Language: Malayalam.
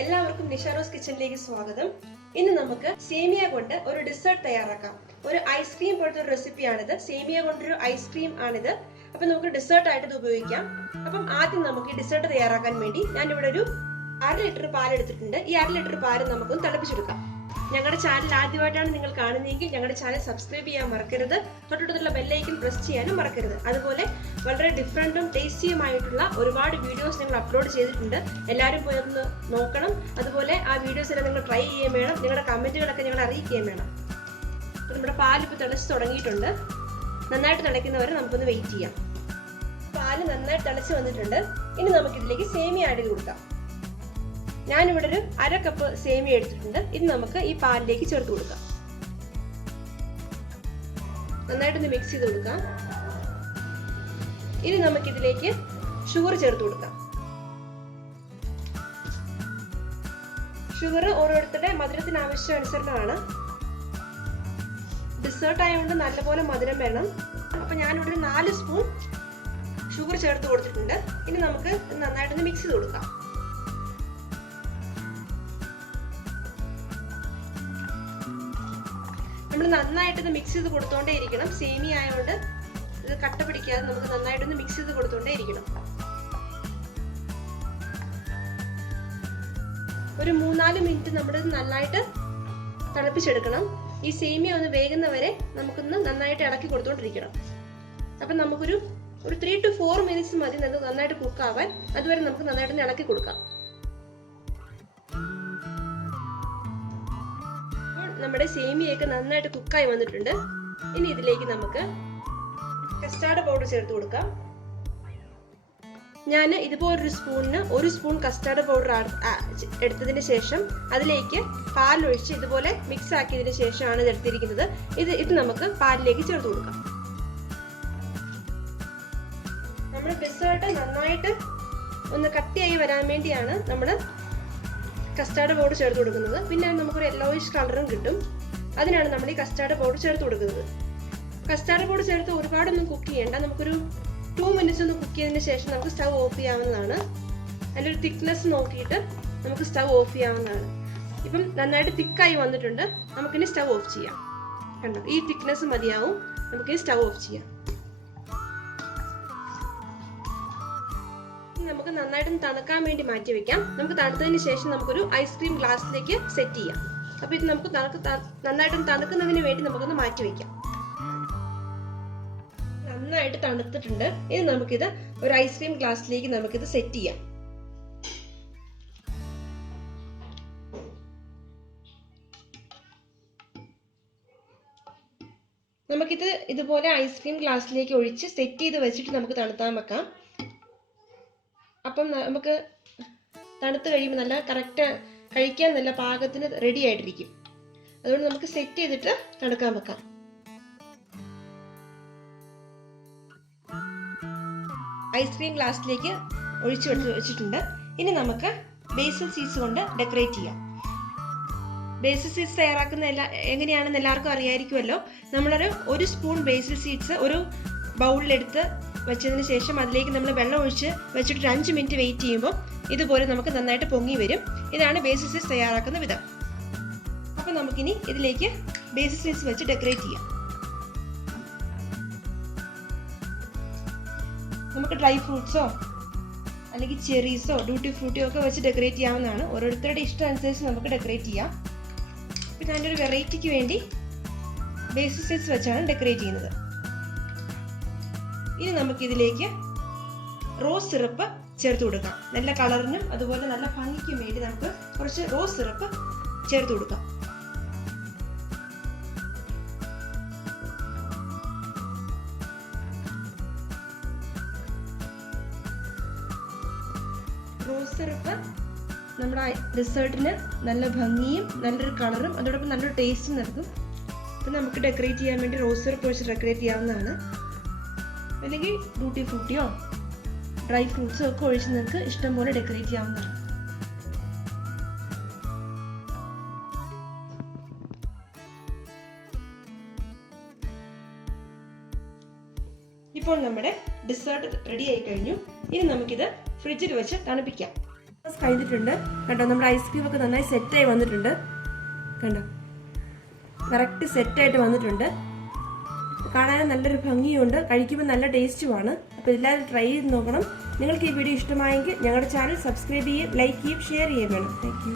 എല്ലാവർക്കും നിഷാറോസ് കിച്ചണിലേക്ക് സ്വാഗതം. ഇന്ന് നമുക്ക് സേമിയ കൊണ്ട് ഒരു ഡെസേർട്ട് തയ്യാറാക്കാം. ഒരു ഐസ്ക്രീം പോലത്തെ ഒരു റെസിപ്പിയാണിത്. സേമിയ കൊണ്ടൊരു ഐസ്ക്രീം ആണിത്. അപ്പൊ നമുക്ക് ഡെസേർട്ട് ആയിട്ട് ഇത് ഉപയോഗിക്കാം. അപ്പം ആദ്യം നമുക്ക് ഈ ഡെസേർട്ട് തയ്യാറാക്കാൻ വേണ്ടി ഞാൻ ഇവിടെ ഒരു 1/2 ലിറ്റർ പാൽ എടുത്തിട്ടുണ്ട്. ഈ 1/2 ലിറ്റർ പാൽ നമുക്കൊന്ന് തിളപ്പിച്ചെടുക്കാം. ഞങ്ങളുടെ ചാനൽ ആദ്യമായിട്ടാണ് നിങ്ങൾ കാണുന്നതെങ്കിൽ ഞങ്ങളുടെ ചാനൽ സബ്സ്ക്രൈബ് ചെയ്യാൻ മറക്കരുത്. തൊട്ടടുത്തുള്ള ബെല്ലൈക്കൺ പ്രസ് ചെയ്യാനും മറക്കരുത്. അതുപോലെ വളരെ ഡിഫറൻറ്റും ടേസ്റ്റിയുമായിട്ടുള്ള ഒരുപാട് വീഡിയോസ് ഞങ്ങൾ അപ്ലോഡ് ചെയ്തിട്ടുണ്ട്. എല്ലാവരും പോയി ഒന്ന് നോക്കണം. അതുപോലെ ആ വീഡിയോസ് എല്ലാം നിങ്ങൾ ട്രൈ ചെയ്യുകയും വേണം. നിങ്ങളുടെ കമൻറ്റുകളൊക്കെ ഞങ്ങൾ അറിയിക്കുകയും വേണം. അപ്പോൾ നമ്മുടെ പാലിപ്പോൾ തിളച്ച് തുടങ്ങിയിട്ടുണ്ട്. നന്നായിട്ട് തിളയ്ക്കുന്നവരെ നമുക്കൊന്ന് വെയിറ്റ് ചെയ്യാം. പാല് നന്നായിട്ട് തിളച്ച് വന്നിട്ടുണ്ട്. ഇനി നമുക്കിതിലേക്ക് സേമിയ ആഡ് ചെയ്ത് കൊടുക്കാം. ഞാനിവിടെ ഒരു 1/2 കപ്പ് സേമിയ എടുത്തിട്ടുണ്ട്. ഇത് നമുക്ക് ഈ പാലിലേക്ക് ചേർത്ത് കൊടുക്കാം. നന്നായിട്ടൊന്ന് മിക്സ് ചെയ്ത് കൊടുക്കാം. ഇനി നമുക്കിതിലേക്ക് ഷുഗർ ചേർത്ത് കൊടുക്കാം. ഷുഗർ ഓരോരുത്തരുടെ മധുരത്തിന് ആവശ്യാനുസരണമാണ്. ഡെസേർട്ട് ആയതുകൊണ്ട് നല്ലപോലെ മധുരം വേണം. അപ്പൊ ഞാനിവിടെ ഒരു 4 സ്പൂൺ ഷുഗർ ചേർത്ത് കൊടുത്തിട്ടുണ്ട്. ഇനി നമുക്ക് നന്നായിട്ടൊന്ന് മിക്സ് ചെയ്ത് കൊടുക്കാം. നമ്മൾ നന്നായിട്ടൊന്ന് മിക്സ് ചെയ്ത് കൊടുത്തോണ്ടേ ഇരിക്കണം. സേമിയ ആയതുകൊണ്ട് ഇത് കട്ട പിടിക്കാതെ നമുക്ക് നന്നായിട്ടൊന്ന് മിക്സ് ചെയ്ത് കൊടുത്തോണ്ടേ ഇരിക്കണം. ഒരു 3-4 മിനിറ്റ് നമ്മളിത് നന്നായിട്ട് തിളപ്പിച്ചെടുക്കണം. ഈ സേമിയ ഒന്ന് വേകുന്നവരെ നമുക്കൊന്ന് നന്നായിട്ട് ഇളക്കി കൊടുത്തോണ്ടിരിക്കണം. അപ്പം നമുക്കൊരു 3 to 4 മിനിറ്റ്സ് മതി നന്നായിട്ട് കുക്കാവാൻ. അതുവരെ നമുക്ക് നന്നായിട്ടൊന്ന് ഇളക്കി കൊടുക്കാം. നമ്മുടെ സേമിയൊക്കെ നന്നായിട്ട് കുക്കായി വന്നിട്ടുണ്ട്. ഇനി ഇതിലേക്ക് നമുക്ക് കസ്റ്റാർഡ് പൗഡർ ചേർത്ത് കൊടുക്കാം. ഞാൻ ഇതുപോലൊരു സ്പൂണിന് 1 സ്പൂൺ കസ്റ്റാർഡ് പൗഡർ എടുത്തതിന് ശേഷം അതിലേക്ക് പാലൊഴിച്ച് ഇതുപോലെ മിക്സ് ആക്കിയതിന് ശേഷമാണ് ഇത് എടുത്തിരിക്കുന്നത്. ഇത് നമുക്ക് പാലിലേക്ക് ചേർത്ത് കൊടുക്കാം. നമ്മുടെ ഡെസേർട്ട് നന്നായിട്ട് ഒന്ന് കട്ടിയായി വരാൻ വേണ്ടിയാണ് നമ്മൾ കസ്റ്റാർഡ് പൗഡർ ചേർത്ത് കൊടുക്കുന്നത്. പിന്നെ നമുക്കൊരു യെല്ലോയിഷ് കളറും കിട്ടും. അതിനാണ് നമ്മൾ ഈ കസ്റ്റാർഡ് പൗഡർ ചേർത്ത് കൊടുക്കുന്നത്. കസ്റ്റാർഡ് പൗഡർ ചേർത്ത് ഒരുപാടൊന്നും കുക്ക് ചെയ്യേണ്ട. നമുക്കൊരു 2 മിനിറ്റ്സ് ഒന്ന് കുക്ക് ചെയ്തതിന് ശേഷം നമുക്ക് സ്റ്റൗ ഓഫ് ചെയ്യാവുന്നതാണ്. അതിലൊരു തിക്നെസ് നോക്കിയിട്ട് നമുക്ക് സ്റ്റൗ ഓഫ് ചെയ്യാവുന്നതാണ്. ഇപ്പം നന്നായിട്ട് തിക്കായി വന്നിട്ടുണ്ട്. നമുക്കിനി സ്റ്റൗ ഓഫ് ചെയ്യാം. കണ്ടോ, ഈ തിക്നെസ് മതിയാവും. നമുക്കിനി സ്റ്റൗ ഓഫ് ചെയ്യാം. നമുക്ക് നന്നായിട്ടൊന്ന് തണുക്കാൻ വേണ്ടി മാറ്റി വെക്കാം. നമുക്ക് തണുത്തതിന് ശേഷം നമുക്കൊരു ഐസ്ക്രീം ഗ്ലാസ്സിലേക്ക് സെറ്റ് ചെയ്യാം. അപ്പൊ ഇത് നമുക്ക് നന്നായിട്ടൊന്ന് തണുക്കുന്നതിന് വേണ്ടി നമുക്കൊന്ന് മാറ്റി വെക്കാം. നന്നായിട്ട് തണുത്തിട്ടുണ്ട്. ഇനി നമുക്കിത് ഒരു ഐസ്ക്രീം ഗ്ലാസ്സിലേക്ക് നമുക്കിത് സെറ്റ് ചെയ്യാം. നമുക്കിത് ഇതുപോലെ ഐസ്ക്രീം ഗ്ലാസ്സിലേക്ക് ഒഴിച്ച് സെറ്റ് ചെയ്ത് വെച്ചിട്ട് നമുക്ക് തണുത്താൻ വെക്കാം. അപ്പം നമുക്ക് തണുത്ത് കഴിയുമ്പോൾ നല്ല കറക്റ്റ് കഴിക്കാൻ നല്ല പാകത്തിന് റെഡി ആയിട്ടിരിക്കും. അതുകൊണ്ട് നമുക്ക് സെറ്റ് ചെയ്തിട്ട് തണുക്കാൻ വെക്കാം. ഐസ്ക്രീം ഗ്ലാസ്സിലേക്ക് ഒഴിച്ചു വെച്ചിട്ടുണ്ട്. ഇനി നമുക്ക് ബേസിൽ സീഡ്സ് കൊണ്ട് ഡെക്കറേറ്റ് ചെയ്യാം. ബേസിൽ സീഡ്സ് തയ്യാറാക്കുന്ന എങ്ങനെയാണെന്ന് എല്ലാവർക്കും അറിയായിരിക്കുമല്ലോ. നമ്മളൊരു 1 സ്പൂൺ ബേസിൽ സീഡ്സ് ഒരു ബൗളിലെടുത്ത് വെച്ചതിന് ശേഷം അതിലേക്ക് നമ്മൾ വെള്ളം ഒഴിച്ച് വെച്ചിട്ട് 5 മിനിറ്റ് വെയിറ്റ് ചെയ്യുമ്പോൾ ഇതുപോലെ നമുക്ക് നന്നായിട്ട് പൊങ്ങി വരും. ഇതാണ് ബേസിൽ സീഡ്സ് തയ്യാറാക്കുന്ന വിധം. അപ്പൊ നമുക്കിനി ഇതിലേക്ക് ബേസിൽ സീഡ്സ് വെച്ച് ഡെക്കറേറ്റ് ചെയ്യാം. നമുക്ക് ഡ്രൈ ഫ്രൂട്ട്സോ അല്ലെങ്കിൽ ചെറീസോ ഡ്യൂട്ടി ഫ്രൂട്ടിയോ ഒക്കെ വെച്ച് ഡെക്കറേറ്റ് ചെയ്യാവുന്നതാണ്. ഓരോരുത്തരുടെ ഇഷ്ടം അനുസരിച്ച് നമുക്ക് ഡെക്കറേറ്റ് ചെയ്യാം. പിന്നെ അതിൻ്റെ ഒരു വെറൈറ്റിക്ക് വേണ്ടി ബേസിൽ സീഡ്സ് വെച്ചാണ് ഡെക്കറേറ്റ് ചെയ്യുന്നത്. ഇനി നമുക്കിതിലേക്ക് റോസ് സിറപ്പ് ചേർത്ത് കൊടുക്കാം. നല്ല കളറിനും അതുപോലെ നല്ല ഭംഗിക്കും വേണ്ടി നമുക്ക് കുറച്ച് റോസ് സിറപ്പ് ചേർത്ത് കൊടുക്കാം. റോസ് സിറപ്പ് നമ്മുടെ ഡെസേർട്ടിന് നല്ല ഭംഗിയും നല്ലൊരു കളറും അതോടൊപ്പം നല്ലൊരു ടേസ്റ്റും നൽകും. അപ്പം നമുക്ക് ഡെക്കറേറ്റ് ചെയ്യാൻ വേണ്ടി റോസ് സിറപ്പ് വെച്ച് ഡെക്കറേറ്റ് ചെയ്യാവുന്നതാണ്. അല്ലെങ്കിൽ ഡ്യൂട്ടി ഫ്രൂട്ടിയോ ഡ്രൈ ഫ്രൂട്ട്സോ ഒക്കെ ഒഴിച്ച് നിങ്ങൾക്ക് ഇഷ്ടം പോലെ ഡെക്കറേറ്റ് ചെയ്യാവുന്നതാണ്. ഇപ്പോൾ നമ്മുടെ ഡെസേർട്ട് റെഡി ആയി കഴിഞ്ഞു. ഇനി നമുക്കിത് ഫ്രിഡ്ജിൽ വെച്ച് തണുപ്പിക്കാം. അവേഴ്സ് കഴിഞ്ഞിട്ടുണ്ട് കണ്ടോ. നമ്മുടെ ഐസ്ക്രീം ഒക്കെ നന്നായി സെറ്റായി വന്നിട്ടുണ്ട് കണ്ടോ. കറക്റ്റ് സെറ്റായിട്ട് വന്നിട്ടുണ്ട്. കാണാൻ നല്ലൊരു ഭംഗിയുണ്ട്, കഴിക്കുമ്പോൾ നല്ല ടേസ്റ്റുമാണ്. അപ്പോൾ എല്ലാവരും ട്രൈ ചെയ്ത് നോക്കണം. നിങ്ങൾക്ക് ഈ വീഡിയോ ഇഷ്ടമായെങ്കിൽ ഞങ്ങളുടെ ചാനൽ സബ്സ്ക്രൈബ് ചെയ്യുകയും ലൈക്ക് ചെയ്യുകയും ഷെയർ ചെയ്യുകയും വേണം. Thank you.